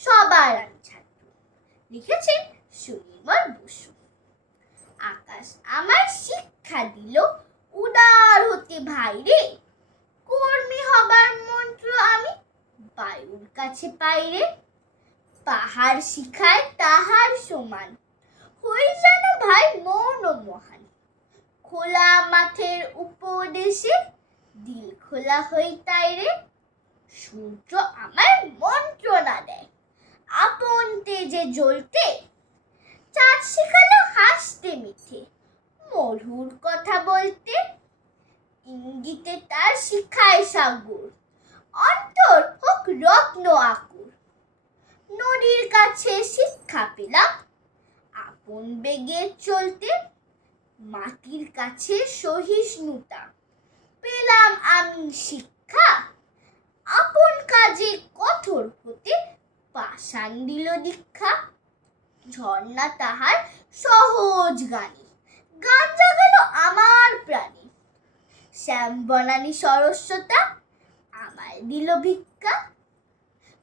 সবার আমি ছাত্র। লিখেছেন সুনির্মল বসু। আকাশ আমার শিক্ষা দিল উদার হতে ভাইরে, কর্মী হবার মন্ত্র আমি বায়ুর কাছে পাইরে। পাহাড় শিখায় তাহার সমান, হই যেন ভাই মৌন মহান। খোলা মাঠের উপদেশে দিল খোলা হই তাইরে। সূর্য আমার মন্ত্রণা দেয় আপন তেজে জ্বলতে, চাঁদ শিখালো হাসতে মিঠে মধুর কথা বলতে। ইঙ্গিতে তার শিখায় সাগর, অন্তর হোক রত্ন আকুর। নদীর কাছে শিক্ষা পেলাম আপন বেগে চলতে, মাটির কাছে সহিষ্ণুতা পেলাম আমি শিক্ষা। আপন কাজে কঠোর হতে পাষাণ দিল দীক্ষা। ঝর্ণা তাহার সহজ গানে গান জাগালো আমার প্রাণে। শ্যাম বনানী সরস্বতা আমায় দিল ভিক্ষা।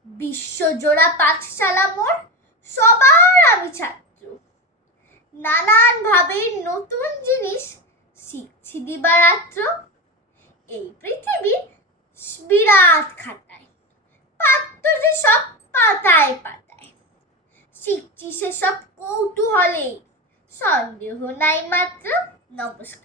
বিশ্বজোড়া পাঠশালা মোর, সবার আমি ছাত্র। নানান ভাবে নতুন জিনিস শিখছি দিবারাত্র। এই পৃথিবীর বিরাট খাতায় পাঠ্য যে সব পাতায় পাতায়, শিখছি সে সব কৌতূহলে, সন্দেহ নাই মাত্র। নমস্কার।